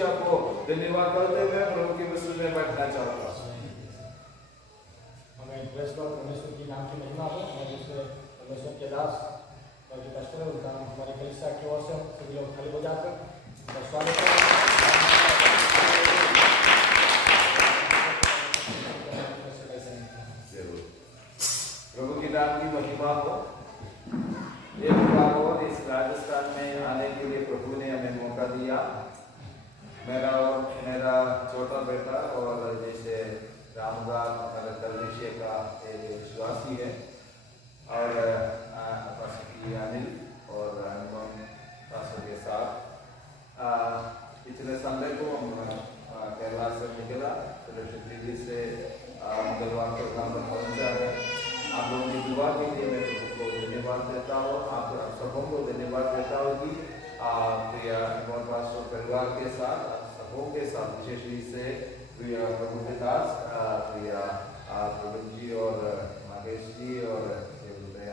कलीसिया को धन्यवाद करते हुए प्रभु की वस्तु में बैठना चाहूँगा। हमें प्रेस पर परमेश्वर की नाम की महिमा हो और दूसरे परमेश्वर के दास और जो पास्टर है उनका हमारे कलीसिया की ओर से सभी लोग खड़े हो जाकर स्वागत जरूर प्रभु की नाम की महिमा हो। एक बार और इस राजस्थान में आने के लिए प्रभु ने हमें मौका दिया। मेरा छोटा बेटा और जैसे रामदास हमारे कलीसिया का एक विश्वासी है और अनिल और अनुपम पास्टर के साथ पिछले संडे को हम केरला से निकला, दिल्ली से मंगलवार को काम पर पहुंचा है। आप लोगों की दुआ के लिए मैं प्रभु को धन्यवाद देता हूँ, आप सबों को धन्यवाद देता हूँ कि प्रिय अनुपम पास्टर परिवार के साथ सबों के साथ विशेष रूप से प्रिय प्रभु के दास प्रिय प्रवीण जी और नागेश जी और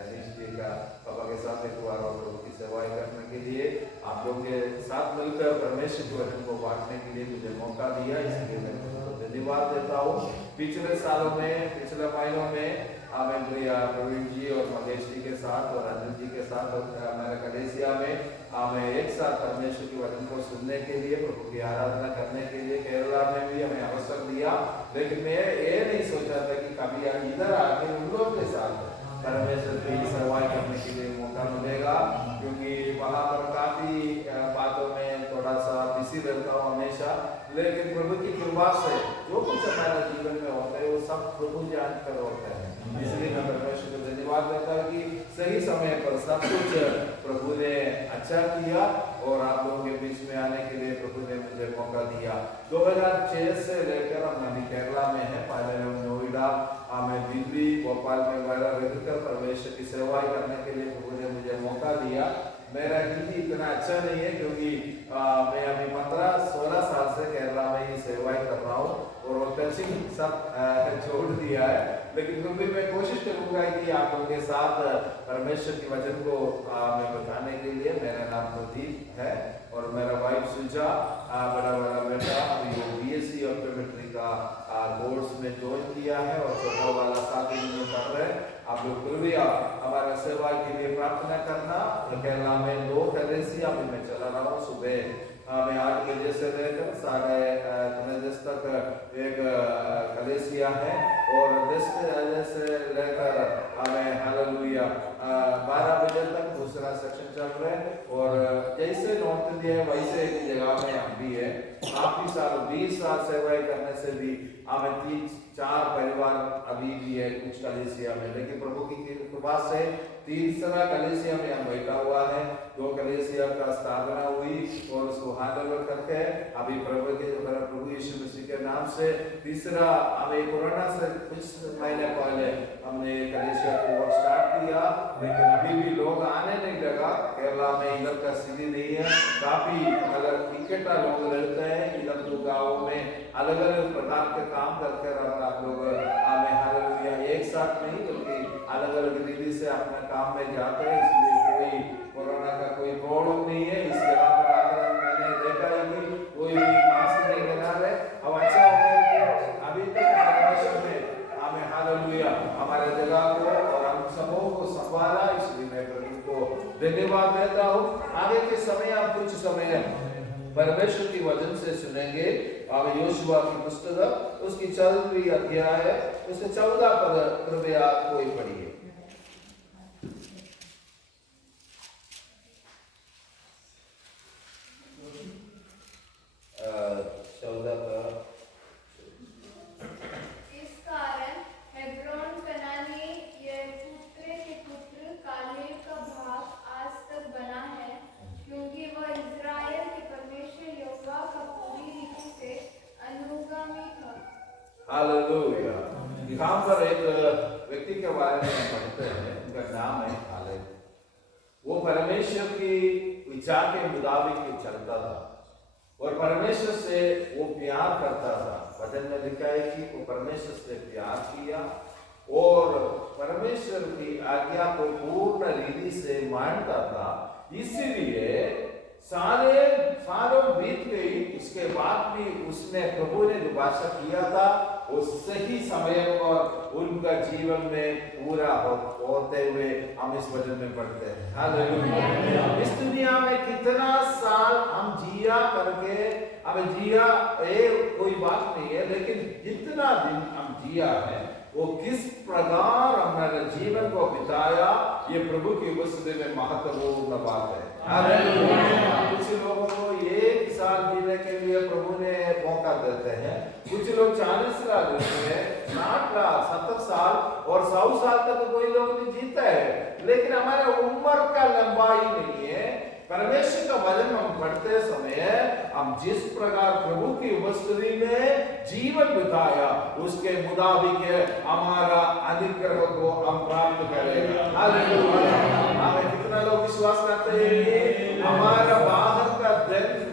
अनिश जी का पापा के साथ एक बार और प्रभु की सेवाएं करने के लिए आप लोग के साथ मिलकर परमेश्वर के वचन को बांटने के लिए मुझे मौका दिया, इसलिए मैं धन्यवाद देता हूँ। पिछले सालों में पिछले महीनों में हमें प्रिय प्रवीण जी और महेश जी के साथ और अनिल जी के साथ हमारे कलेसिया में हमें एक साथ परमेश्वर के वचन को सुनने के लिए प्रभु की आराधना करने के लिए केरला में भी हमें अवसर दिया। लेकिन मैं ये नहीं सोचा था कि कभी इधर आके उन लोगों के साथ परमेश्वर की सेवाएं करने के लिए मौका मिलेगा, क्योंकि वहाँ पर काफी बातों में थोड़ा सा बिजी रहता हूँ हमेशा। लेकिन प्रभु की कृपा से जो कुछ हमारे जीवन में होता है वो सब प्रभु जानकर होता है, इसलिए मैं परमेश्वर को धन्यवाद देता हूँ कि सही समय पर सब कुछ प्रभु ने अच्छा किया और आप लोगों के बीच में आने के लिए प्रभु ने मुझे मौका दिया। 2006 से लेकर हम अभी केरला में है, पहले हम नोएडा में दिल्ली भोपाल में रहकर परमेश्वर की सेवाएं करने के लिए प्रभु ने मुझे मौका दिया। मेरा हिंदी इतना अच्छा नहीं है क्योंकि मैं अभी 15-16 साल से केरला में ही सेवाएं कर रहा हूँ और टचिंग सब छोड़ दिया है, लेकिन फिर भी मैं कोशिश करूंगा कि आप लोगों के साथ परमेश्वर के वचन को मैं बताने के लिए। मेरा नाम प्रदीप है और मेरा वाइफ सुजा, बड़ा बेटा अभी वो BSc ऑप्टोमेट्री का कोर्स में ज्वाइन किया है और छोटा वाला 7 में पढ़ रहे हैं। आप लोग फिर भी हमारा सेवा के लिए प्रार्थना करना। केरला में 2 कलेसिया में मैं चला रहा हूँ, सुबह मैं 8 बजे से लेकर 10:30 तक एक कलेसिया है और 10 बजे से लेकर हमें हालेलुया 12 बजे तक दूसरा सेक्शन चल रहा है। और जैसे नॉर्थ इंडिया है वैसे एक जगह में हम भी है। काफी साल 20 साल सेवाएं करने से भी हमें 3-4 परिवार अभी भी है कुछ कलेसिया में, लेकिन प्रभु की कृपा से तीसरा कलेसिया में हम बैठा हुआ है। 2 कलेसिया का स्थापना हुई और उसको हैंडओवर करके अभी प्रभु यीशु मसीह के नाम से तीसरा हमें कोरोना से कुछ महीने पहले हमने कलेसिया को स्टार्ट किया, लेकिन अभी भी लोग आने नहीं लगा। केरला में इधर का स्थिति नहीं है, काफी इकट्ठा लोग रहते हैं इधर तो गाँव में अलग अलग प्रकार के काम करके आप लोग हमें हालेलुया एक साथ नहीं बल्कि अलग अलग रीति से अपने काम में जाते हैं, इसलिए कोई कोरोना का कोई प्रॉब्लम नहीं है। इस जगह पर आकर मैंने देखा है कि कोई भी मास्क नहीं लगा रहे। अब अच्छा हो गया कि अभी तक में हमें हालेलुया हमारे जगह को और हम सबों को संभाला, इसलिए मैं प्रभु को धन्यवाद देता हूँ। आगे के समय आप कुछ समय परमेश्वर की वचन से सुनेंगे। अब योशुआ की पुस्तक उसकी 14वीं अध्याय है, उसके 14 पद कृपया कोई पढ़िए। इस कारण हेब्रोन कनानी यहूदा के पुत्र कालेब का भाग आज तक बना है, क्योंकि वह इज़राइल के परमेश्वर यहोवा का पूरी रीति से अनुगामी था। हालेलुया। यहाँ पर एक व्यक्ति के बारे में पढ़ते हैं, उनका नाम है कालेब। वो परमेश्वर की विचार के मुताबिक चलता था और परमेश्वर से वो प्यार करता था। वचन में लिखा है कि वो परमेश्वर से प्यार किया और परमेश्वर की आज्ञा को पूर्ण रीति से मानता था, इसीलिए सालों बीत गई, उसके बाद भी उसने प्रभु ने जो भाषा किया था वो सही समय पर उनका जीवन में पूरा होते हुए हम इस वचन में पढ़ते हैं। हालेलुया। इस दुनिया में कितना साल हम जिया करके हमें जिया कोई बात नहीं है, लेकिन जितना दिन हम जिया है वो किस प्रकार हमारे जीवन को बिताया, ये प्रभु की उपस्थिति में महत्वपूर्ण बात है। कुछ लोगों को 1 साल जीने के लिए प्रभु ने मौका देते हैं, कुछ लोग 40 साल जीते हैं, 60 साल, 70 साल और 100 साल तक कोई लोग नहीं जीता है, लेकिन हमारे उम्र का लंबाई नहीं है। परमेश्वर का वचन हम पढ़ते समय हम जिस प्रकार प्रभु की उपस्थिति में जीवन बिताया उसके मुताबिक हमारा अनुग्रह को हम प्राप्त करेंगे। हालेलुया। हमें कितना लोग विश्वास करते हैं कि हमारा बाहर का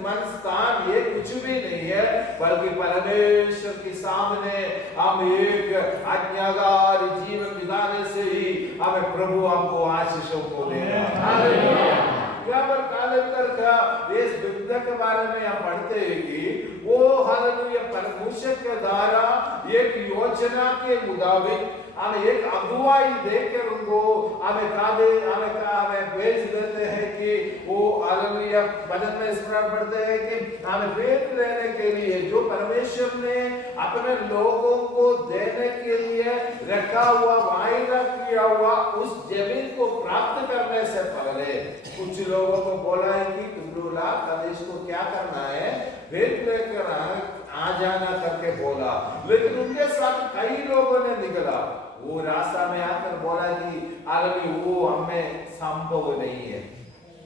मन स्थान ये कुछ भी नहीं है, बल्कि परमेश्वर के सामने हम एक आज्ञाकार जीवन बिताने से ही हमें प्रभु हमको आशीषों को देगा। हालेलुया। यहाँ पर कालेब का इस विद्या के बारे में हम पढ़ते हैं कि वो हालेलुया परमेश्वर के द्वारा एक योजना के मुताबिक हमें एक अगुवाई देकर उनको हमें भेज देते हैं कि वो हालेलुया वचन में इस प्रकार पढ़ते हैं कि हमें भेद लेने के लिए जो परमेश्वर ने अपने लोगों को देने के लिए रखा हुआ वायदा किया हुआ उस जमीन को प्राप्त करने से पहले कुछ लोगों को बोला है कि तुम लोग प्रदेश को क्या करना है, भेद लेकर आ जाना करके बोला, लेकिन उनके साथ कई लोगों ने निकला, वो रास्ता में आकर बोला कि आलमी वो हमें संभव नहीं है,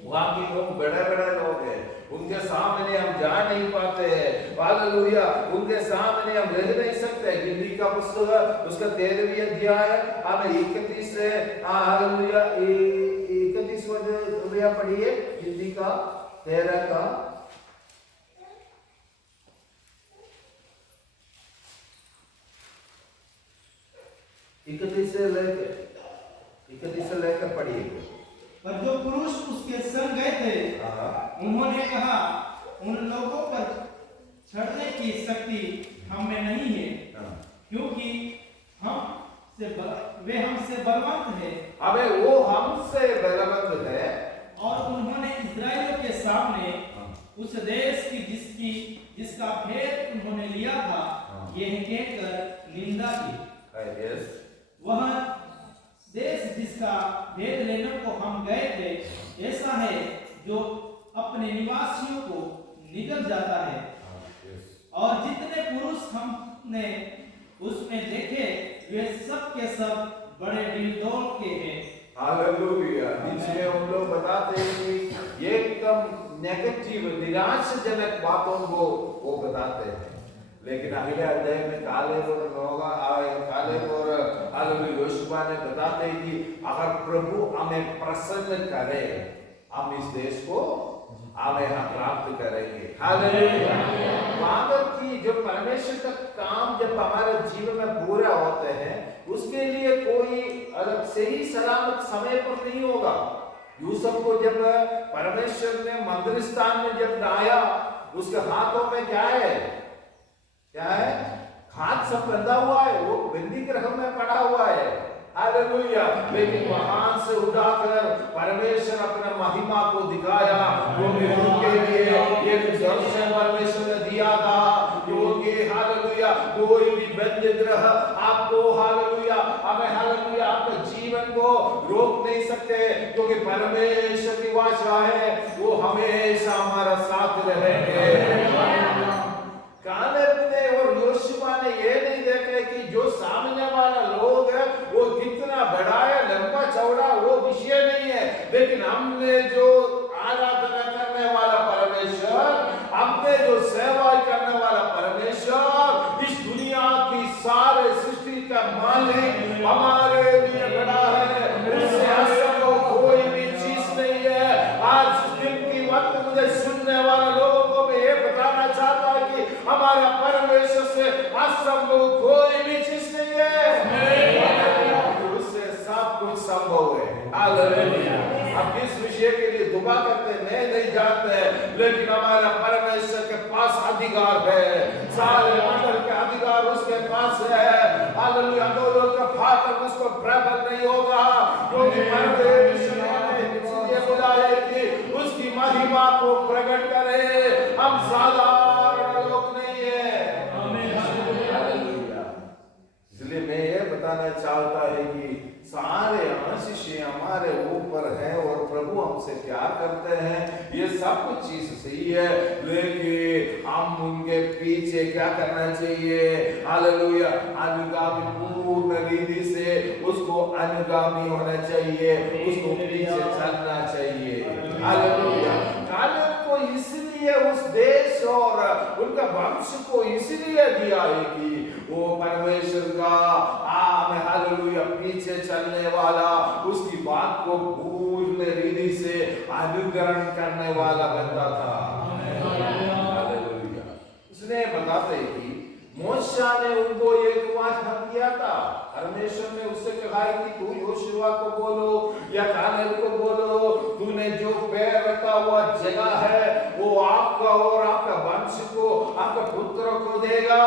वहां के लोग बड़े लोग हैं, उनके सामने हम जा नहीं पाते हैं। हालेलुया। उनके सामने हम रह नहीं सकते। गिनती का पुस्तक उसका 13वां अध्याय हमें 31 से हालेलुया 31वां पढ़िए। गिनती का 13 का 31 से लेकर पढ़िए। पर जो पुरुष उसके संग गए थे उन्होंने कहा उन लोगों पर चढ़ने की शक्ति हम में नहीं है, क्योंकि वे हमसे बलवंत हैं। अबे वो हमसे बलवंत है। और उन्होंने इस्राएलियों के सामने उस देश की जिसका भेद उन्होंने लिया था यह कहकर निंदा की। वह देश जिसका भेद लेने को हम गए थे ऐसा है जो अपने निवासियों को निगल जाता है, और जितने पुरुष हमने उसमें देखे वे सब के सब बड़े डिलडोल के हैं। हालेलुया। इसमें हम लोग बताते हैं कि एकदम नेगेटिव निराशाजनक बातों को वो बताते हैं, लेकिन अगले अध्याय में कालेब और योशुआ ने बताते हैं कि अगर प्रभु हमें प्रसन्न करे हम इस देश को हमें प्राप्त करेंगे। हालेलुया। वादा की जो परमेश्वर का काम जब हमारे जीवन में पूरा होते हैं उसके लिए कोई अलग से ही सलामत समय पर नहीं होगा। यूसुफ को जब परमेश्वर ने मंदिर स्थान में जब लाया उसके हाथों में क्या है हाथ सब बंधा हुआ है, वो बंदी गृह में पड़ा हुआ है। हालेलुया। लेकिन वहां से उठाकर परमेश्वर अपने महिमा को दिखाया, क्योंकि उनके लिए एक दर्शन परमेश्वर ने दिया था, क्योंकि हालेलुया कोई भी बंदी गृह आपको हालेलुया आपके जीवन को रोक नहीं सकते, क्योंकि परमेश्वर की वाचा है वो हमेशा हमारा साथ रहेंगे। कालेब ने और योशुआ ने ये नहीं देखा कि जो सामने वाला लोग है वो कितना बड़ा है लंबा चौड़ा वो विषय नहीं है, लेकिन हमने जो आराधना करने वाला परमेश्वर, हमने जो सेवा करने वाला परमेश्वर, इस दुनिया की सारे सृष्टि का मालिक हमारे लिए बड़ा है, उससे असंभव कोई भी चीज नहीं है। आज दिन की वक्त मुझे सुनने वाले लोगों को मैं ये बताना चाहता हूँ कि हमारा परमेश्वर से असंभव कोई भी चीज नहीं है, उससे सब कुछ संभव है। हालेलुया। अब इस विषय के लिए कृपा करते मैं नहीं जानते, लेकिन हमारा परमेश्वर के पास अधिकार है, सारे मंडल के अधिकार उसके पास है। हालेलुया, अधोलोक का फाटक उसको प्रबल नहीं होगा, क्योंकि परमेश्वर ने हमें इसलिए बुलाया कि उसकी महिमा को प्रकट करे। हम साधारण लोग नहीं है। हालेलुया। इसलिए मैं ये बताना चाहता है कि सारे आशीष हमारे ऊपर है और प्रभु हमसे क्या करते हैं ये सब कुछ चीज सही है, लेकिन हम उनके पीछे क्या करना चाहिए। हालेलुया, अनुगामी पूर्ण रीति से उसको अनुगामी होना चाहिए, उसको पीछे चलना चाहिए। हालेलुया, कालेब को इसलिए उस देश और उनका वंश को इसलिए दिया है कि वो परमेश्वर का हालेलुया पीछे चलने वाला, उसकी बात को पूर्ण रीति से अनुकरण करने वाला बनता था। हालेलुया। उसने बताते हैं कि मोशा ने उनको एक वाचा किया था, परमेश्वर ने उससे कहा कि तू योशुआ को बोलो या कालेब को बोलो, तूने जो पैर रखा हुआ जगह है वो आपका और आपका वंश को, आपका पुत्र को देगा।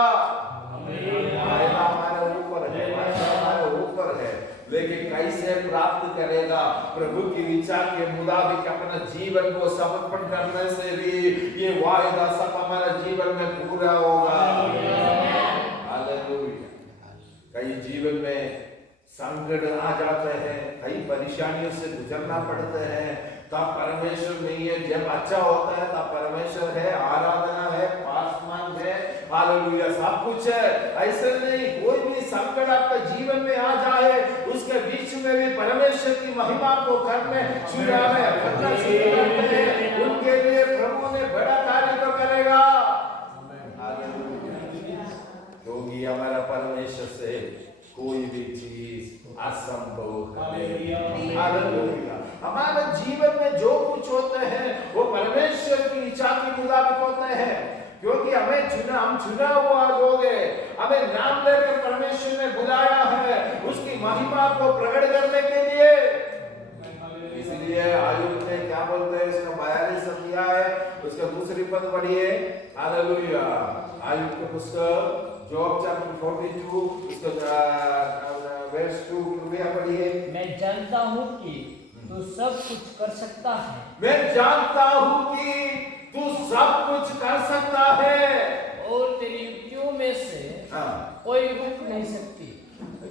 हमारे ऊपर है, हमारे ऊपर है, लेकिन कैसे प्राप्त करेगा। प्रभु की इच्छा के मुताबिक अपना जीवन को समर्पण करने से भी ये वायदा सब हमारे जीवन में पूरा होगा। हालेलुया। कई जीवन में संकट आ जाते हैं, कई परेशानियों से गुजरना पड़ते हैं, तब परमेश्वर नहीं है। जब अच्छा होता है तब परमेश्वर है, आराधना है, पासमान है, हालेलुया, सब कुछ है। ऐसे नहीं, कोई भी संकट आपके जीवन में आ जाए उसके बीच में भी परमेश्वर की महिमा को करने करना शुरू करते हैं, उनके लिए प्रभु ने बड़ा कार्य तो करेगा। क्योंकि हमारा परमेश्वर से कोई भी चीज असंभव नहीं। हालेलुया। हमारे जीवन में जो कुछ होते हैं वो परमेश्वर की इच्छा के मुताबिक होते हैं, क्योंकि हम चुना हुआ लोग हैं, हमें नाम लेकर परमेश्वर ने बुलाया है उसकी महिमा को प्रकट करने के लिए। इसलिए आयुब ने क्या बोलते हैं, इसका 42 अध्याय है, उसका दूसरी पद पढ़िए। हालेलुया। आयुब के पुस्तक जॉब चैप्टर 42 उसका वर्स 2 कृपया पढ़िए। मैं जानता हूँ कि तू सब कुछ कर सकता है। मैं जानता हूँ कि तू सब कुछ कर सकता है और तेरी युक्तियों में से कोई रुक नहीं सकती।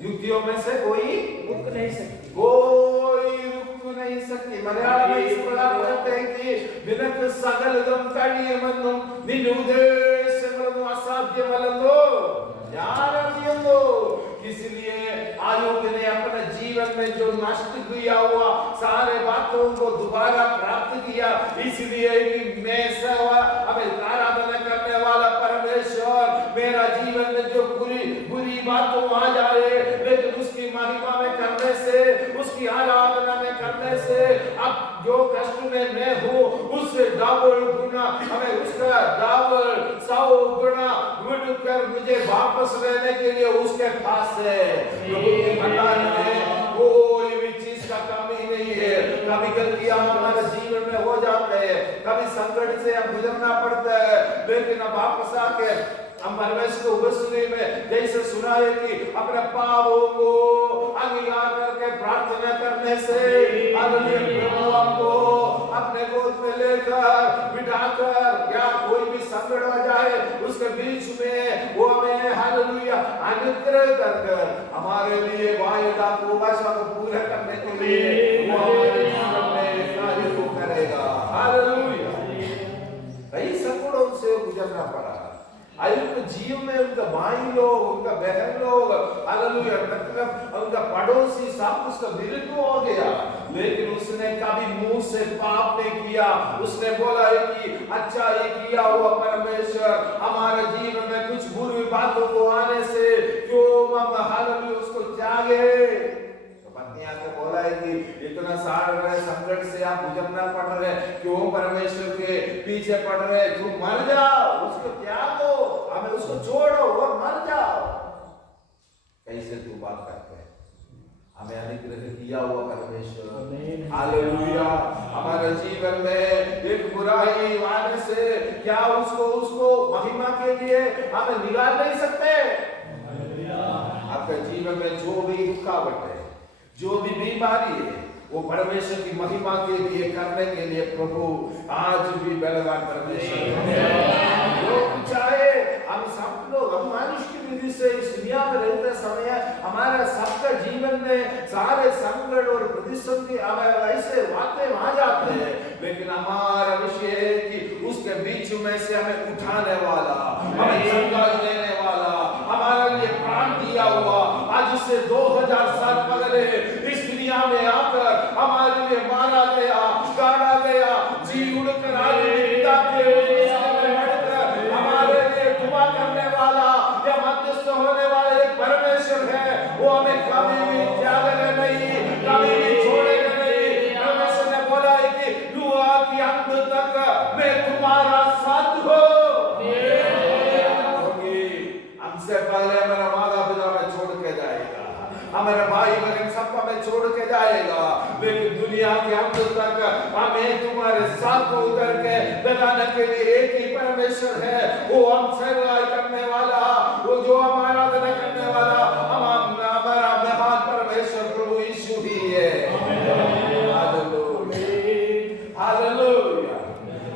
युक्तियों में से कोई रुक नहीं सकती, कोई रुक नहीं सकती। मलयालम में इस प्रकार बोलते हैं कि निनक सगलदम कड़ियमन्नुम निनुदेशमनु असाध्यमलंदो यारदियंदो। इसलिए आयुब ने अपने जीवन में जो नष्ट किया हुआ सारे बातों को दोबारा प्राप्त किया, इसलिए कि मैं हमें आराधना करने वाला परमेश्वर मेरा जीवन में जो बुरी बातों आ जाए, लेकिन उसकी महिमा में करने से, उसकी आराधना में करने से, अब जो कष्ट में मैं हूँ उससे डबल गुना हमें उसका डबल 100 गुना कर मुझे वापस लेने के लिए उसके पास है। कोई भी चीज का कमी नहीं है। कभी गलतियां हमारे जीवन में हो जाते हैं, कभी संकट से हम गुजरना पड़ता है, लेकिन अब वापस आके हम परमेश्वर को उपस्थिति में जैसे सुना है कि अपने पापों को अंगीकार करके प्रार्थना करने से प्रभु हमको अपने गोद में लेकर बिठाकर, या कोई भी संकट हो जाए उसके बीच में वो हमें हालेलुया अनुग्रह कर हमारे लिए वायदा को वाचा को पूरा करने के लिए वो हमारे जीवन में कार्य को करेगा। हालेलुया। कई संकटों से गुजरना पड़ा। आयुब के जीवन में उनका भाई लोग, उनका बहन लोग, हालेलुया, मतलब उनका पड़ोसी सब उसका विरुद्ध हो गया, लेकिन उसने कभी मुंह से पाप नहीं किया। उसने बोला है कि अच्छा ये किया हुआ परमेश्वर हमारे जीवन में कुछ बुरी बातों को आने से क्यों हम हालेलुया उसको त्यागे। पत्नियां को बोला है कि इतना सारे संकट से आप गुजरना पड़ रहे, क्यों परमेश्वर के पीछे पड़ रहे, तुम मर जाओ, उसको त्यागो, हमें उसको छोड़ो और मर जाओ। कैसे तू बात करते हैं? हमें अनुग्रह किया हुआ परमेश्वर, हालेलुया, हमारे जीवन में एक बुराई आने से क्या उसको महिमा के लिए हमें निकाल नहीं सकते। आपके जीवन में जो भी रुकावट है, जो भी बीमारी है, वो परमेश्वर की महिमा के लिए करने के लिए प्रभु आज भी बलवान परमेश्वर है। चाहे हम सब लोग, हम मनुष्य की विधि से इस दुनिया में रहते समय हमारे सबका जीवन में सारे संकट और प्रतिसंधि हमारे ऐसे बातें आ जाते हैं, लेकिन हमारा विषय है कि उसके बीच में से हमें उठाने वाला, हमें संकल्प देने वाला, हमारे लिए प्राण दिया हुआ, आज से 2000 साल पहले इस दुनिया में आकर हमारे लिए मारा गया, गाड़ा गया, जी उड़कर हमारे लिए दुआ करने वाला या मध्यस्थ होने वाला एक परमेश्वर है। वो हमें कभी भी त्यागेगा नहीं, कभी भी छोड़ेगा नहीं। परमेश्वर ने बोला है कि दुआ की अंत तक मैं तुम्हारा साथ हूँ। हमसे पहले मेरा माता पिता में छोड़ के जाएगा, हमारे भाई बहन सब हमें छोड़ के जाएगा, लेकिन दुनिया के अंत तक हमें तुम्हारे साथ उतर के बताने के लिए एक ही परमेश्वर है। वो हम सेवा करने वाला, वो जो हमारा आराधना करने वाला हमारा महान परमेश्वर प्रभु यीशु ही है। Hallelujah, hallelujah,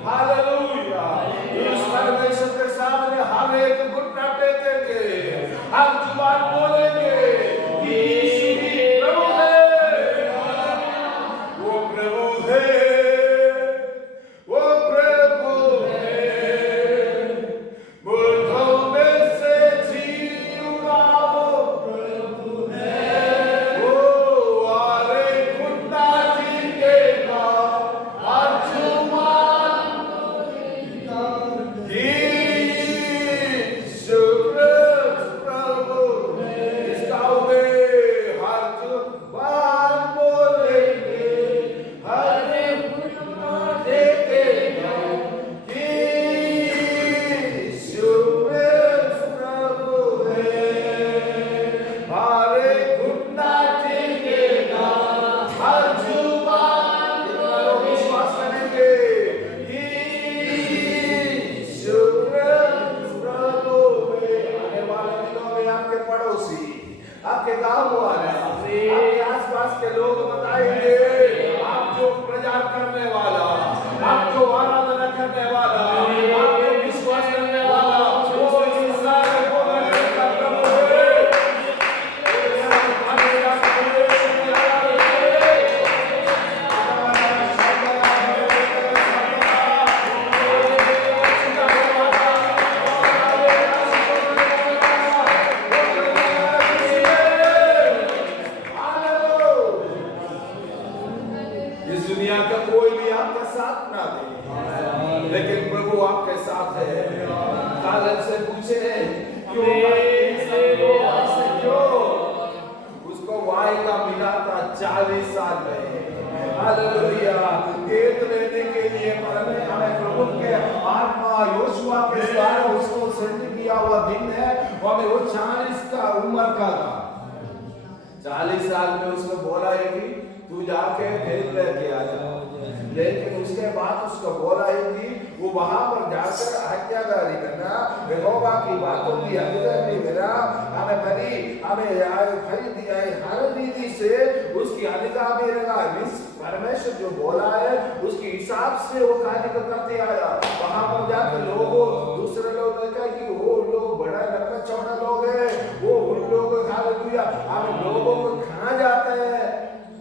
hallelujah. इस परमेश्वर के सामने हर एक घुटना टेकेंगे, हम जुबान बोलेंगे कि यीशु ही प्रभु है, वो प्रभु है, वो प्रभु है। मुर्दों में से जी उड़ा वो प्रभु है, वो आरे घुटना टेकेगा, हर जुबान आपके गांव वाले, आपके आसपास के लोग बताएंगे, आप जो प्रचार करने वाला, आप जो आराधना करने वाला, आप जो विश्वास करने वाला, वो इंसान को का प्रभु है। दुनिया का कोई भी आपका साथ ना दे, लेकिन प्रभु आपके साथ है। कालन से पूछे क्यों ऐसे क्यों? उसको वायदा मिला था 40 साल में। हालेलुया। खेत लेने के लिए हमें प्रभु के आत्मा योशुआ के द्वारा उसको सेंड किया हुआ दिन है, हमें वो 40 का उम्र का था। 40 साल में उसको बोला है कि तू जाके खेत लेके आ जा, लेकिन उसके बाद उसको बोला है कि वो वहां पर जाकर आज्ञाकारी करना, यहोवा की बातों की आज्ञाकारी करना, हमें हर रीति से उसकी आज्ञाकारी रहना। परमेश्वर जो बोला है उसके हिसाब से वो कार्य करते आया। वहां पर जाकर लोगों दूसरे लोग देखा कि वो लोग बड़ा लंबा चौड़ा लोग है, वो उन लोग हालेलुया हम लोगों को खा जाते हैं,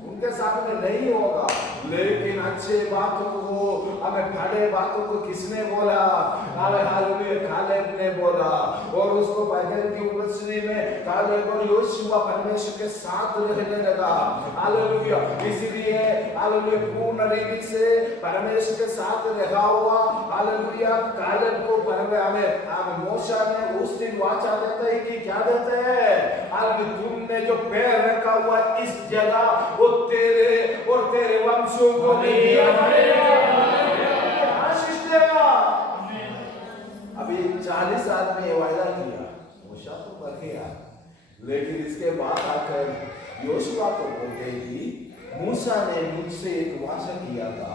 उनके सामने नहीं होगा। लेकिन अच्छे बातों को, हमें बड़े बातों को किसने बोला? हालेलुया कालेब ने बोला, और उसको बाइबल की उपस्थिति में कालेब और योशुआ परमेश्वर के साथ रहने लगा। हालेलुया। इसीलिए हालेलुया पूर्ण रीति से परमेश्वर के साथ रहा हुआ हालेलुया कालेब को हमें मूसा ने उस दिन वाचा देता है कि क्या देते हैं? हालेलुया तुमने जो पैर रखा हुआ इस जगह वो तेरे और तेरे वंशों को भी दिया जाएगा, आशीष देगा। अभी 40 आदमी वायदा किया, मूसा तो मर गया, लेकिन इसके बाद आकर योशुआ को बोलते कि मूसा ने मुझसे एक वाचा किया था,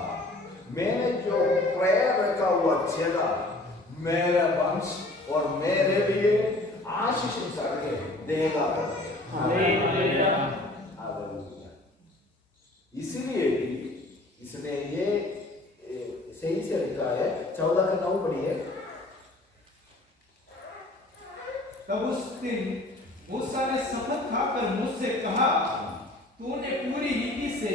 मैंने जो प्रेयर रखा हुआ जगह मेरा वंश और मेरे लिए आशीष करके देगा। हालेलुया। इसलिए इसने ये सही से लिखा है, 14 का 9 पढ़िए। तब उस दिन मूसा ने शपथ खाकर मुझसे कहा, तूने पूरी रीति से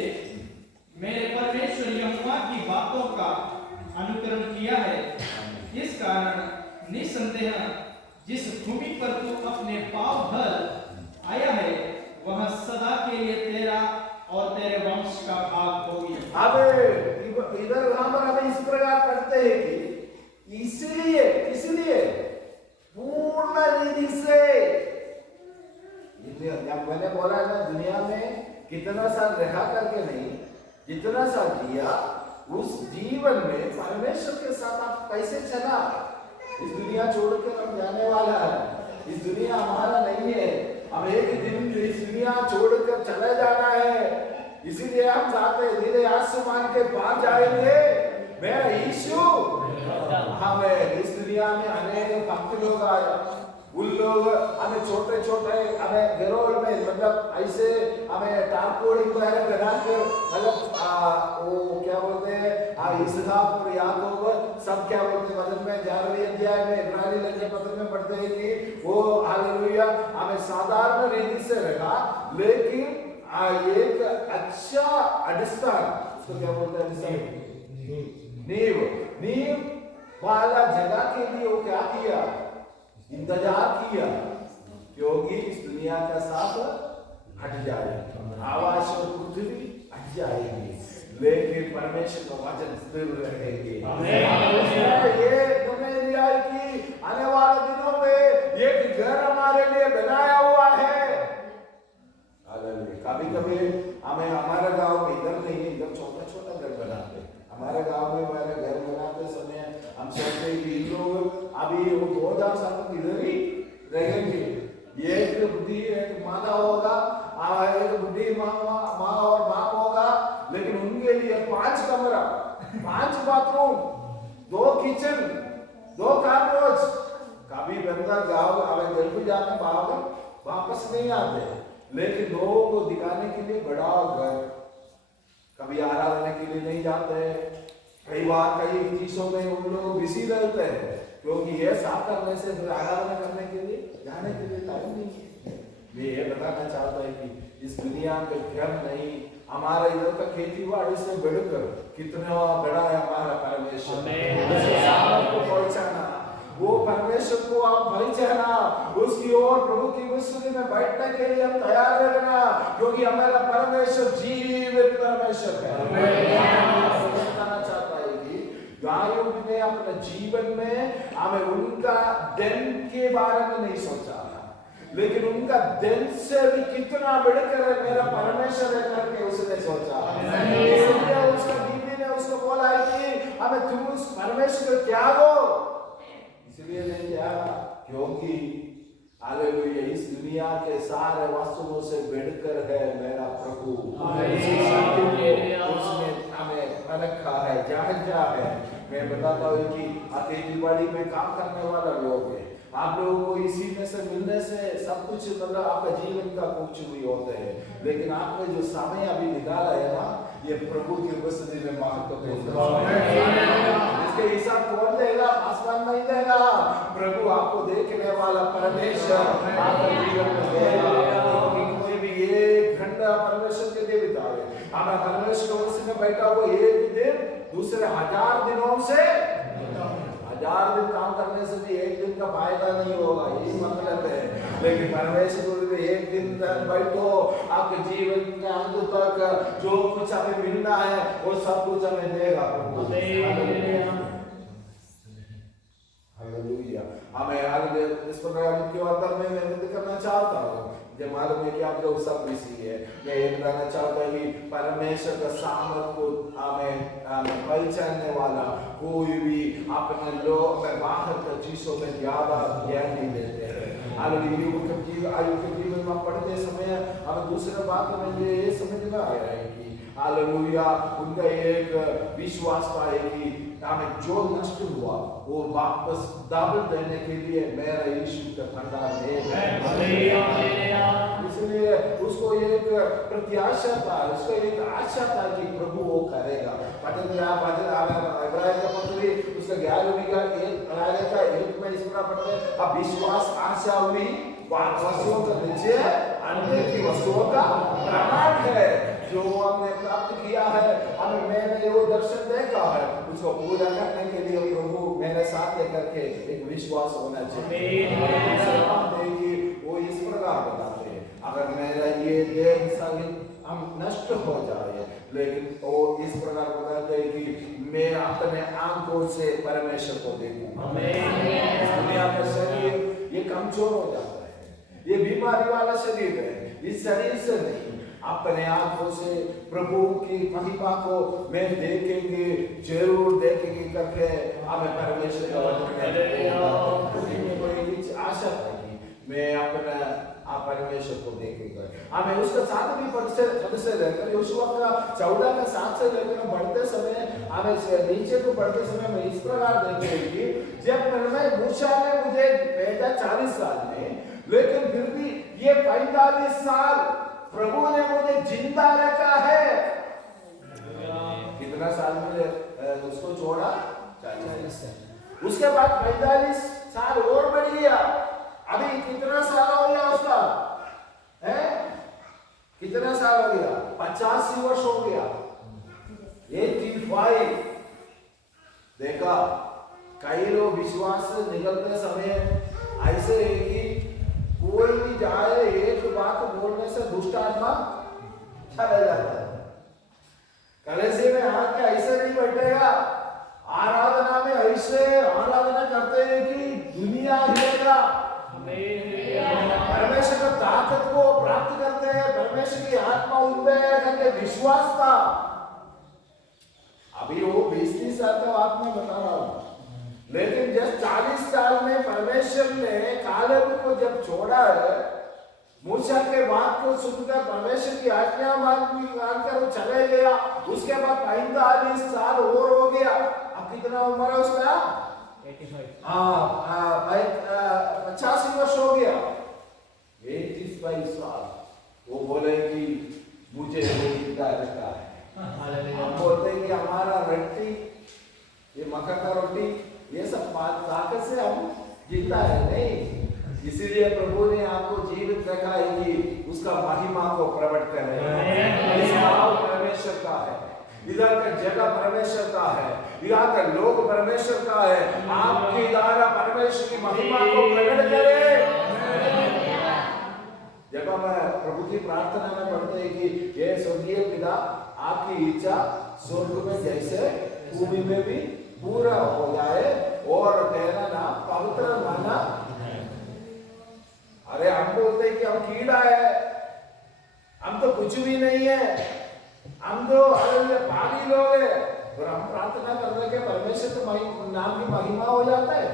मेरे परमेश्वर यहोवा की बातों का अनुकरण किया है। इस कारण निसंदेह जिस भूमि पर तू अपने पाँव धर आया है वह सदा के लिए तेरा और तेरे वंश का भाग होगी। अब इधर वहां पर हमें इस प्रकार पढ़ते हैं कि इसलिए पूर्ण रीति से, मैंने बोला ना दुनिया में कितना साल रहा करके नहीं, जितना साल दिया उस जीवन में परमेश्वर के साथ आप कैसे चला। इस दुनिया छोड़कर हम जाने वाला है, इस दुनिया हमारा नहीं है, हम एक दिन इस दुनिया छोड़कर चले जाना है। इसीलिए हम चाहते हैं धीरे आसमान के पार जाएंगे। मेरा यीशु हमें इस दुनिया में अनेक भक्त लोग आए, उन लोग हमें छोटे छोटे हमें घरों में मतलब ऐसे हमें टारपोलिंग वगैरह बनाकर मतलब वो क्या बोलते हैं इसहाक और याकूब सब क्या बोलते हैं वचन में 11वें अध्याय में इब्रानी के पत्र में पढ़ते हैं कि वो हालेलुया हमें साधारण रीति से रखा, लेकिन एक अच्छा अडिस्तान, उसको क्या बोलते हैं नींव वाला जगह के लिए वो क्या किया, इंतजार किया, क्योंकि इस दुनिया का साथ हट जाएगा, आकाश और पृथ्वी हट जाएगी, लेकिन परमेश्वर का वचन स्थिर रहेगी। ये तुम्हें दिया कि आने वाले दिनों में एक घर हमारे लिए बनाया हुआ है। कभी कभी हमें हमारे गांव में इधर नहीं, इधर छोटा छोटा घर बनाते, हमारे गांव में हमारे घर बनाते समय हम सोचते हैं कि लोग अभी वो 2000 साल तक इधर ही रहेंगे, एक बुद्धि एक माता होगा, एक बुद्धि माँ और बाप होगा, लेकिन उनके लिए 5 कमरा, 5 बाथरूम, 2 किचन, 2 कारपोच। कभी बंदर गाँव अगर घर भी जाते वापस नहीं आते, लेकिन लोगों को दिखाने के लिए बड़ा घर, कभी आराधना के लिए नहीं जाते, कई बार कई चीजों में उन लोग बिजी रहते हैं, क्योंकि ये साफ करने से आराधना करने के लिए जाने के लिए टाइम नहीं है। मैं ये बताना चाहता है कि इस दुनिया में घर नहीं, हमारा इधर का खेती बाड़ी से बढ़कर कितना बड़ा है हमारा परमेश्वर, को पहुंचाना, वो परमेश्वर को आप पहचाना, उसकी ओर प्रभु की मुस्कुराहट में बैठने के लिए हम तैयार रहना, क्योंकि हमारा परमेश्वर जीवित परमेश्वर है। बताना चाहता है कि गायों ने अपने जीवन में हमें उनका दिन के बारे में नहीं सोचा, लेकिन उनका दिन से भी कितना बढ़कर मेरा परमेश्वर है करके उसने सोचा। इसलिए उसका बीवी ने उसको बोला है कि हमें तुम उस परमेश्वर को त्यागो, इसलिए नहीं त्यागा क्योंकि हालेलुया इस दुनिया के सारे वस्तुओं से बढ़कर है मेरा प्रभु, उसने हमें रखा है जहाँ है। मैं बताता हूँ कि खेती बाड़ी में काम करने वाला लोग है, आप लोगों को इसी में से मिलने से सब कुछ मतलब आपका जीवन का कुछ भी होते हैं, लेकिन आपने जो समय अभी निकाला है ना, ये प्रभु की उपस्थिति में महत्व इसके हिसाब कौन देगा, आसमान नहीं देगा, प्रभु आपको देखने वाला परमेश्वर आपके जीवन में देगा। कोई भी एक घंटा परमेश्वर के लिए बितावे, हमारा परमेश्वर उसमें बैठा हुआ एक दिन दूसरे 1000 दिनों से 1000 दिन काम करने से भी एक दिन का फायदा नहीं होगा, यही मतलब है। लेकिन परमेश्वर को एक दिन बैठो, आपके जीवन के अंत तक जो कुछ हमें मिलना है वो सब कुछ हमें देगा। हालेलुया। हमें इस प्रकार के अंदर में मैं करना चाहता हूँ, जब मालूम है कि आप लोग सब इसी है, मैं ये बताना चाहता हूँ कि परमेश्वर का सामर्थ को हमें पहचानने वाला कोई भी अपने लोग बाहर का चीजों में ज्यादा ज्ञान नहीं देते हैं। आयु के जीवन में पढ़ते समय हमें दूसरे बात में ये समझ में आ रहा है कि हालेलुया। उनका एक विश्वास था कि हमें जो नष्ट हुआ वो वापस दावत देने के लिए मेरा यीशु का भंडार है। इसलिए उसको एक प्रत्याशा था, उसको एक आशा था कि प्रभु वो करेगा। इब्राहिम का पत्री उसका 11वीं का 1 में इस तरह पढ़ते हैं, अब विश्वास आशा हुई वस्तुओं का निश्चय, अन्य की वस्तुओं का प्रमाण है। जो हमने प्राप्त किया है, हमें मैंने वो दर्शन देखा है, उसको पूरा करने के लिए प्रभु मेरे साथ लेकर के एक विश्वास होना चाहिए। वो इस प्रकार बताते हैं, अगर मेरा ये देह हम नष्ट हो जाए, लेकिन वो इस प्रकार बताते हैं कि मैं अपने आंखों से परमेश्वर को देखूं। दुनिया का शरीर ये कमजोर हो जाता है, ये बीमारी वाला शरीर है, इस शरीर से नहीं, अपने आंखों से प्रभु की महिमा को मैं देखेंगे, जरूर देखेंगे करके हमें परमेश्वर का वचन आशा है कि मैं अपना परमेश्वर को देखेंगे। हमें उसका 7वीं पद से लेकर यहोशुआ का 14 का 7 से लेकर बढ़ते समय, हमें नीचे को बढ़ते समय में इस प्रकार देखेंगे, जब मूसा ने मुझे भेजा 40 साल में, लेकिन फिर भी ये 45 साल प्रभु ने मुझे जिंदा रखा है। कितना साल में उसको छोड़ा? 40 साल। उसके बाद 45 साल और बढ़ गया, अभी कितना साल हो गया उसका? कितना साल हो गया? 85 वर्ष हो गया। 85। देखा, कई लोग विश्वास से निकलते समय ऐसे है कि कोई भी जाए एक बात बोलने से दुष्ट आत्मा चला जाता है। कलीसिया में आके ऐसे नहीं बैठेगा, आराधना में ऐसे आराधना करते हैं कि दुनिया हिलेगा। परमेश्वर की ताकत को प्राप्त करते हैं, परमेश्वर की आत्मा उनपे करके विश्वास था। अभी वो 20-30 साल का बात मैं बता रहा हूं, लेकिन जब 40 साल में परमेश्वर ने कालेब को जब छोड़ा है, मूसा के बात को सुनकर परमेश्वर की आज्ञा मानकर वो चले गया। उसके बाद 45 साल और हो गया। अब कितना उम्र है उसका? 85 वर्ष हो गया। 85 साल वो बोले कि मुझे जिंदा रखा है। हम बोलते हैं कि हमारा रोटी, ये मक्का का रोटी, ये सब ताकत से हम जिंदा है नहीं। इसीलिए प्रभु ने आपको जीवित रखा है कि उसका महिमा को प्रकट करें। परमेश्वर का है, इधर का जगह परमेश्वर का है, इधर का लोग परमेश्वर का है। आपके द्वारा परमेश्वर की महिमा को प्रकट करें। जब हम प्रभु की प्रार्थना में पढ़ते हैं कि ये स्वर्गीय पिता, आपकी इच्छा स्वर्ग में जैसे भूमि में भी पूरा हो जाए और तेरा नाम पवित्र माना। अरे हम बोलते हैं कि हम कीड़ा है, हम तो कुछ भी नहीं है, हम तो पागल लोग है, और हम प्रार्थना करने के परमेश्वर के नाम की महिमा हो जाता है।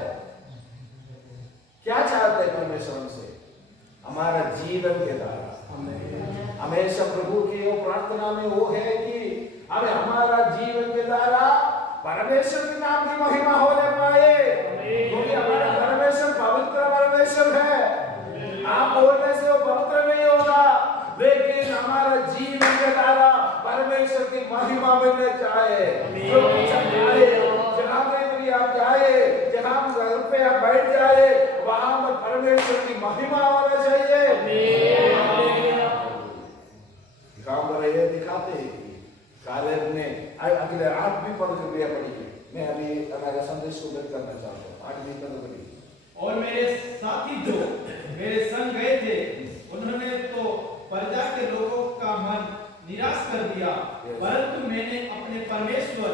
क्या चाहते हैं परमेश्वर से? हमारा जीवन के द्वारा हमेशा प्रभु की वो प्रार्थना में वो है कि हमें हमारा जीवन के द्वारा परमेश्वर के नाम की महिमा होने पाए, क्योंकि हमारा परमेश्वर पवित्र परमेश्वर है। आप बोलने से वो पवित्र नहीं होगा, लेकिन हमारा जीवन के द्वारा परमेश्वर की महिमा मिलने चाहे। जो जहाँ पे भी आप जाए, जहाँ घर पे आप बैठ जाए, वहां पर परमेश्वर की महिमा होना चाहिए। ये दिखाते हैं कि कालेब ने अगले 8वीं पद क्रिया पढ़ी है। मैं अभी हमारे संदेश को व्यक्त करना चाहता हूँ। 8वीं पद क्रिया। और मेरे साथी जो मेरे संग गए थे, उन्होंने तो प्रजा के लोगों का मन निराश कर दिया, परंतु मैंने अपने परमेश्वर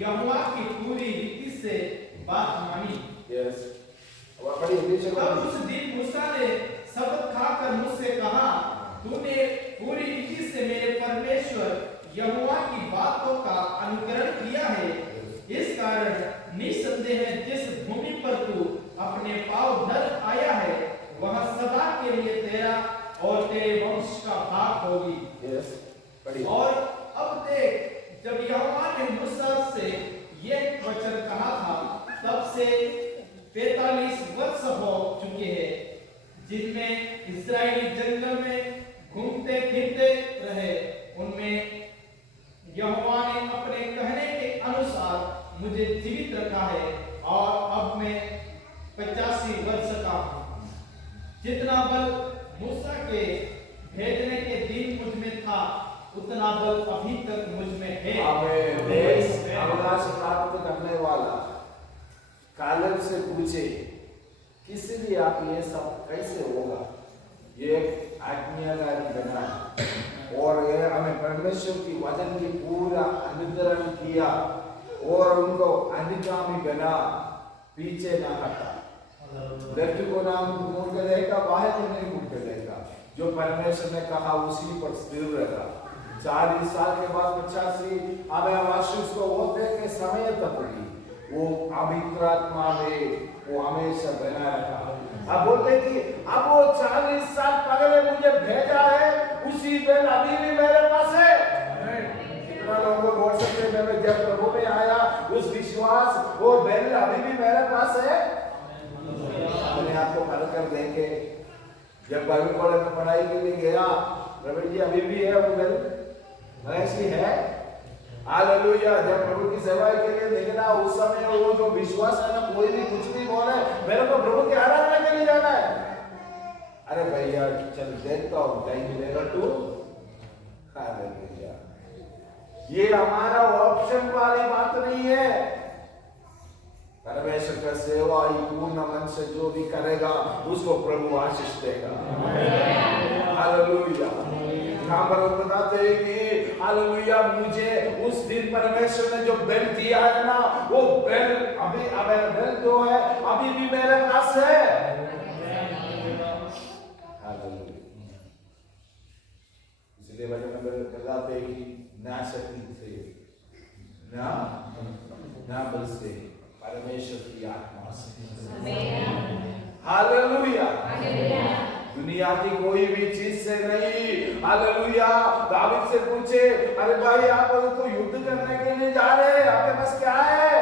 यहोवा की पूरी रीति से बात मानी। तब उस दिन मूसा ने शपथ खाकर मुझसे कहा, तूने पूरी रीति से मेरे परमेश्वर यहोवा की बातों का अनुकरण किया है। इस कारण निसंदेह जिस भूमि पर तू अपने पांव धर आया है, वह सदा के लिए तेरा और तेरे वंश का भाग होगी। और अब ते से 45 वर्ष हो चुके हैं, जिनमें इस्राएली जंगल में घूमते फिरते रहे। उनमें यहोवा ने अपने कहने के अनुसार मुझे जीवित रखा है और अब मैं 85 वर्ष का हूँ। जितना बल मूसा के भेजने के दिन मुझ में था, उतना बल अभी तक मुझ में है। अवकाश प्राप्त करने वाला कालेब से पूछे, किसी भी आप ये सब कैसे होगा? ये आज्ञाकारी बना और ये हमें परमेश्वर की वचन की पूरा अनुसरण किया और उनको अनुगामी बना, पीछे ना हटा। लेफ्ट को नाम मुड़ के देखा, बाहर को नहीं मुड़ के देखा। जो परमेश्वर ने कहा उसी पर स्थिर रहा। 40 साल के बाद 85 हमें वर्ष को होते के समय तक भी वो पवित्र आत्मा में वो हमेशा बना रहा। अब बोलते कि अब वो 40 साल पहले मुझे भेजा है, उसी बेल अभी भी मेरे पास है। कितना लोगों को बोल सकते हैं, मैं जब प्रभु में आया उस विश्वास वो बेल अभी भी मेरे पास है। अपने आप को हल कर देंगे। जब बाइबल कॉलेज में पढ़ाई के लिए गया, प्रभु जी अभी भी है वो बेल ऐसी है। हालेलुया। जब प्रभु की सेवा के लिए निकला उस समय वो जो विश्वास है ना, कोई भी कुछ भी बोले, मेरे को प्रभु की आराधना के लिए जाना है। अरे भैया चल देखता हूँ टाइम मिलेगा तू। हालेलुया। ये हमारा ऑप्शन वाली बात नहीं है। परमेश्वर का सेवा ही पूर्ण मन से जो भी करेगा उसको प्रभु आशीष देगा। हालेलुया। यहाँ पर बताते हैं कि हालेलुया, मुझे उस दिन परमेश्वर ने जो बेल दिया है ना, वो बेल अभी बेल जो है अभी भी मेरे पास है। हालेलुया। इसलिए वचन में बताते हैं कि ना शक्ति से ना बल से, परमेश्वर की आत्मा से। हालेलुया। दुनिया की कोई भी चीज से नहीं। हालेलुया। दावीद से पूछे, अरे भाई आप तो युद्ध करने के लिए जा रहे हैं, आपके पास क्या है?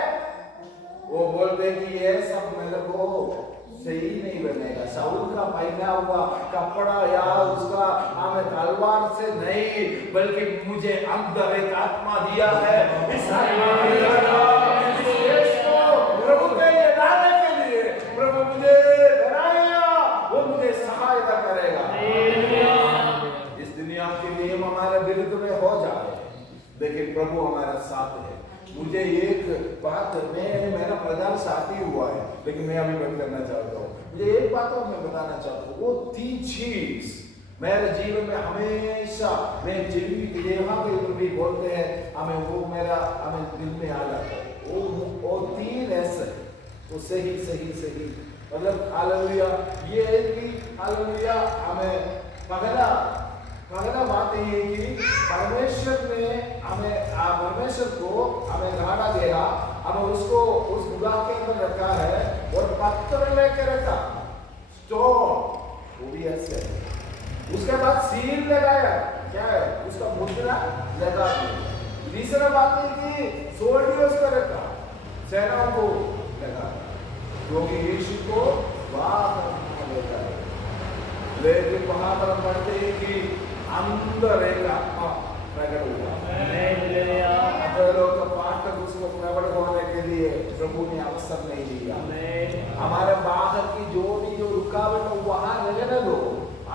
वो बोलते कि ये सब मेरे को सही नहीं बनेगा। शाऊल का पहना हुआ कपड़ा या उसका हमें तलवार से नहीं, बल्कि मुझे अंदर एक आत्मा दिया है। इस आत्मा प्रभु के लिए लाने के लिए प्रभु मुझे बनाया, वो मुझे सहायता करेगा। इस दुनिया के नियम हमारे विरुद्ध में हो जाए, लेकिन प्रभु हमारे साथ है। मुझे एक बात, मेरा प्रधान साथी हुआ है, लेकिन मैं अभी बंद करना चाहता हूँ। मुझे एक बात और मैं बताना चाहता हूँ, वो 3 चीज मेरे जीवन में हमेशा, मैं यहाँ पे भी बोलते हैं हमें, वो मेरा हमें दिल में आ जाता है। वो 3 ऐसे तो सही मतलब हालेलुया। ये है कि हालेलुया, हमें पहला बात ये है कि परमेश्वर ने परमेश्वर को हमें गाड़ा गया, हमें उसको उस गुदा के अंदर रखा है और पत्थर लेकर रखा, स्टोन, वो भी ऐसे। उसके बाद सील लगाया, क्या है उसका मुद्रा लगा दी। तीसरा बात है कि सोल्डियर्स को रखा, सेनाओं को लगा, क्योंकि यीशु को बाहर लेता है। लेकिन वहां पर हम पढ़ते हैं कि अंदर एक आत्मा प्रकट हुआ। लोग पाठक उसको प्रकट होने के लिए प्रभु ने अवसर नहीं दिया। हमारे बाहर की जो रुकावट है वहां रहने दो।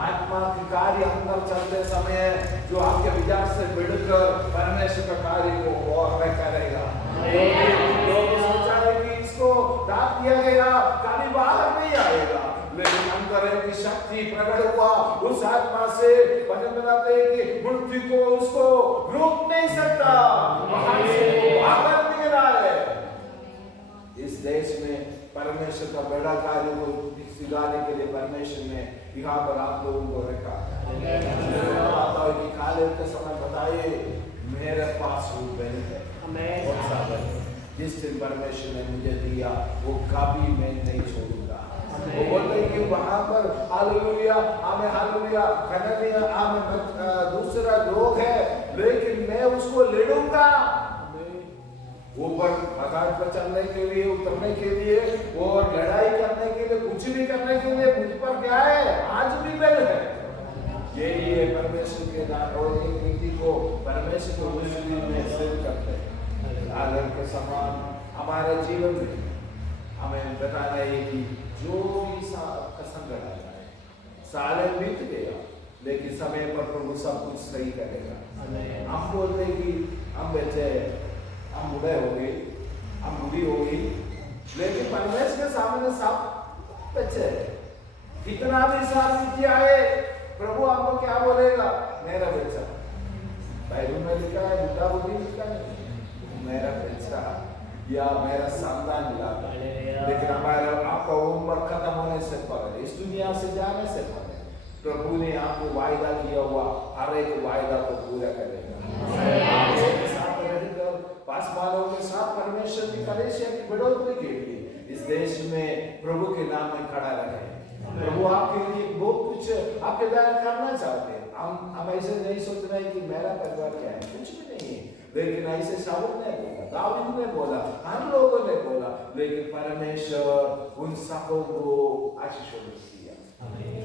आत्मा के कार्य अंदर चलते समय जो आपके विचार से बढ़कर परमेश्वर का कार्य को और में करेगा। लोग सोचा है कि इसको दाप दिया गया, कभी बाहर नहीं आएगा, लेकिन अंदर की शक्ति प्रकट हुआ उस आत्मा से। वचन बताते हैं कि मृत्यु को उसको रोक नहीं सकता, बाहर से बाहर निकला है। इस देश में परमेश्वर का बड़ा कार्य को सिखाने के लिए परमेश्वर ने यहाँ पर आप लोगों को रखा है। कि काले के समय बताइए, मेरे पास वो बेल है, जिस दिन परमेश्वर ने मुझे दिया वो कभी मैं नहीं छोड़ूंगा। वो बोलते हैं कि वहां पर हालेलुया, हालेलुया दूसरा लोग है, लेकिन मैं उसको लड़ूंगा। ऊपर आकाश पर चढ़ने के लिए, उतरने के लिए और लड़ाई करने के लिए, कुछ भी करने के लिए मुझ पर क्या है, आज भी बल है। यही है परमेश्वर के दान, और एक व्यक्ति को परमेश्वर को मुश्किल में सेव करते हैं। आदर के समान हमारे जीवन में हमें बताना है कि जो भी संकट आता है, साल बीत गया लेकिन समय पर प्रभु सब कुछ सही करेगा। हम बोलते कि हम बच्चे, हम बूढ़े हो गए, हम बूढ़ी हो गई, लेकिन परमेश्वर के सामने सब बच्चे हैं। कितना भी साल बीत आए, प्रभु आपको क्या बोलेगा, मेरा बच्चा। बाइबल में लिखा है, बुढ़ा बुढ़ी लिखा है, मेरा बच्चा या मेरा संतान मिला। लेकिन हमारा आपका उम्र खत्म होने से पहले, इस दुनिया से जाने से पहले, प्रभु ने आपको वायदा किया हुआ हर एक वायदा को पूरा करेगा। आसमानों के साथ परमेश्वर की कलीसिया की बढ़ोतरी के लिए इस देश में प्रभु के नाम में खड़ा रहे। प्रभु आपके लिए बहुत कुछ आपके द्वारा करना चाहते हैं। हम ऐसे नहीं सोच रहे कि मेरा परिवार क्या है, कुछ भी नहीं है। लेकिन ऐसे शाऊल ने बोला, दाऊद ने बोला, हम लोगों ने बोला, लेकिन परमेश्वर उन सबों को आशीष दिया।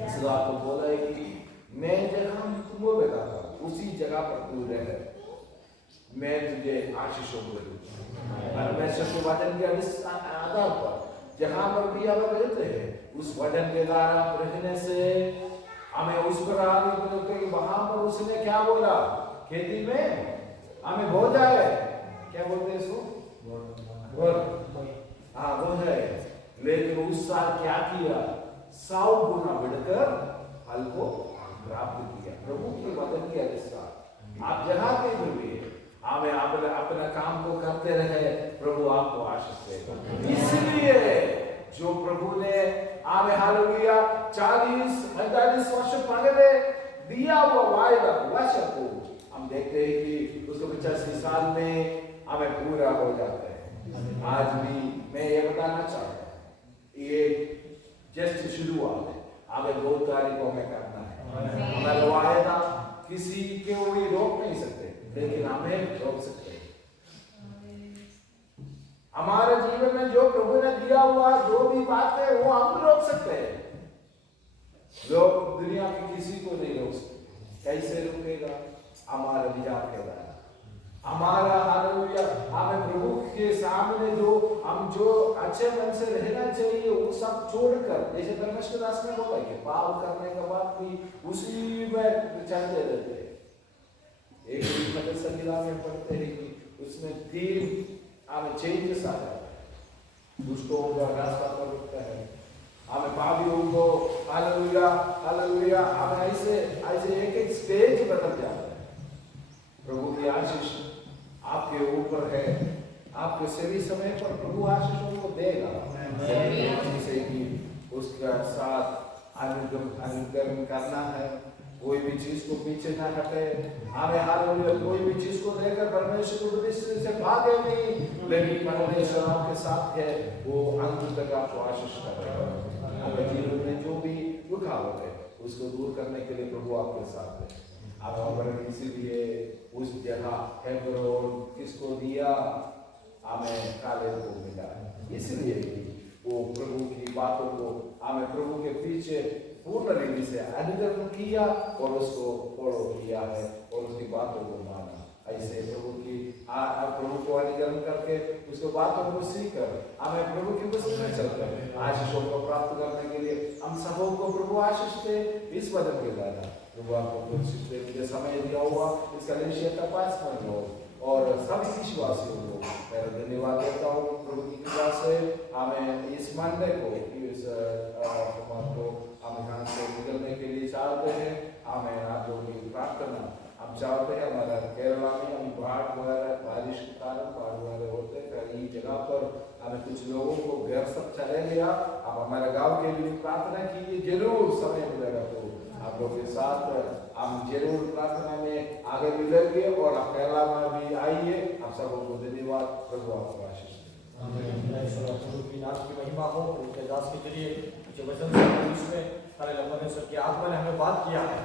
इस बात को बोला है कि मैं जगह तुमको बताता हूँ, उसी जगह पर तू रह, मैं तुझे आशीषों को दूंगा। परमेश्वर के वचन के आधार पर जहां पर भी आप रहते हैं, उस वचन के द्वारा रहने से हमें उस पर वहां पर उसने क्या बोला, खेती में हमें हो जाए, क्या बोलते हैं इसको, हाँ हो जाए। लेकिन उस साल क्या किया, 100 गुना बढ़कर फल को प्राप्त किया। प्रभु के वचन के अनुसार आप जहां कहीं भी हमें अपना काम को करते रहे, प्रभु आपको आशीष देगा। इसलिए जो प्रभु ने हमें हालेलुया 40-45 वर्ष पहले दिया हुआ वायदा वचन को हम देखते हैं कि उसको 85 साल में हमें पूरा हो जाता है। आज भी मैं ये बताना चाहता हूँ, ये जस्ट शुरुआत है। हमें 2 तारीख को हमें करना है। हमारा वायदा किसी के भी रोक नहीं सकते, लेकिन हमें रोक सकते हैं। हमारे जीवन में जो प्रभु ने दिया हुआ जो भी बात है वो हम रोक सकते हैं। लोग दुनिया के किसी को नहीं रोक सकते। कैसे रोकेगा, हमारा विचार के द्वारा, हमारा हालेलुया हमें प्रभु के सामने जो अच्छे मन से रहना चाहिए वो सब छोड़कर, जैसे परमेश्वर दास ने बोला कि पाप करने के बाद भी उसी में चलते रहते हैं। एक संविधान में पढ़ते हैं कि उसमें 3 हमें चेंजेस आ जाते हैं। दुष्टों का रास्ता पर रुकता है, हमें पापियों को हालेलुया हालेलुया हमें ऐसे एक स्टेज बदल जाता है। प्रभु की आशीष आपके ऊपर है, आपके सभी समय पर प्रभु आशीषों को देगा। जिसे कि उसका साथ अनुगमन करना है, कोई भी चीज को पीछे ना हटे। हमें हालेलुया कोई भी चीज को लेकर परमेश्वर को दृष्टि से भागे नहीं, लेकिन परमेश्वर आपके साथ है, वो अंत तक आपको आशीष करेगा। आपके जीवन में जो भी रुकावट है उसको दूर करने के लिए प्रभु आपके साथ है। आप इसीलिए उस जगह हेब्रोन किसको दिया, हमें कालेब को मिला है। इसलिए वो प्रभु की बातों को हमें प्रभु के पीछे पूर्ण रीति से अनुगमन किया और उसको फॉलो किया है और उसकी बातों को माना। ऐसे प्रभु को अनुगमन करके उसको बातों को सीखकर हमें प्रभु की वचन में चलकर आशीषों को प्राप्त करने के लिए हम सबों को प्रभु आशीष दे। इस वचन के द्वारा प्रभु आपको मुझे समय दिया हुआ इसका निश्चय तपास कर लो और सभी विश्वासियों को मैं धन्यवाद देता हूँ। प्रभु की कृपा से हमें इस मंडे को इस हम यहाँ से निकलने के लिए चाहते हैं। हमें आप लोगों की प्रार्थना हम चाहते हैं। हमारा केरला में हम बाढ़ वगैरह बारिश के कारण बाढ़ वगैरह होते कई जगह पर हमें कुछ लोगों को घर सब चले गया। अब हमारे गांव के लिए प्रार्थना कीजिए, जरूर समय मिलेगा तो आप लोग के साथ हम जरूर प्रार्थना में आगे मिलेंगे और आप केरला में भी आइए। आप सबको धन्यवाद। प्रभु आपको आशीष प्रभु की नाम की महिमा हो। उनके दास के जरिए जो वचन में परमेश्वर की आत्मा ने हमें बात किया है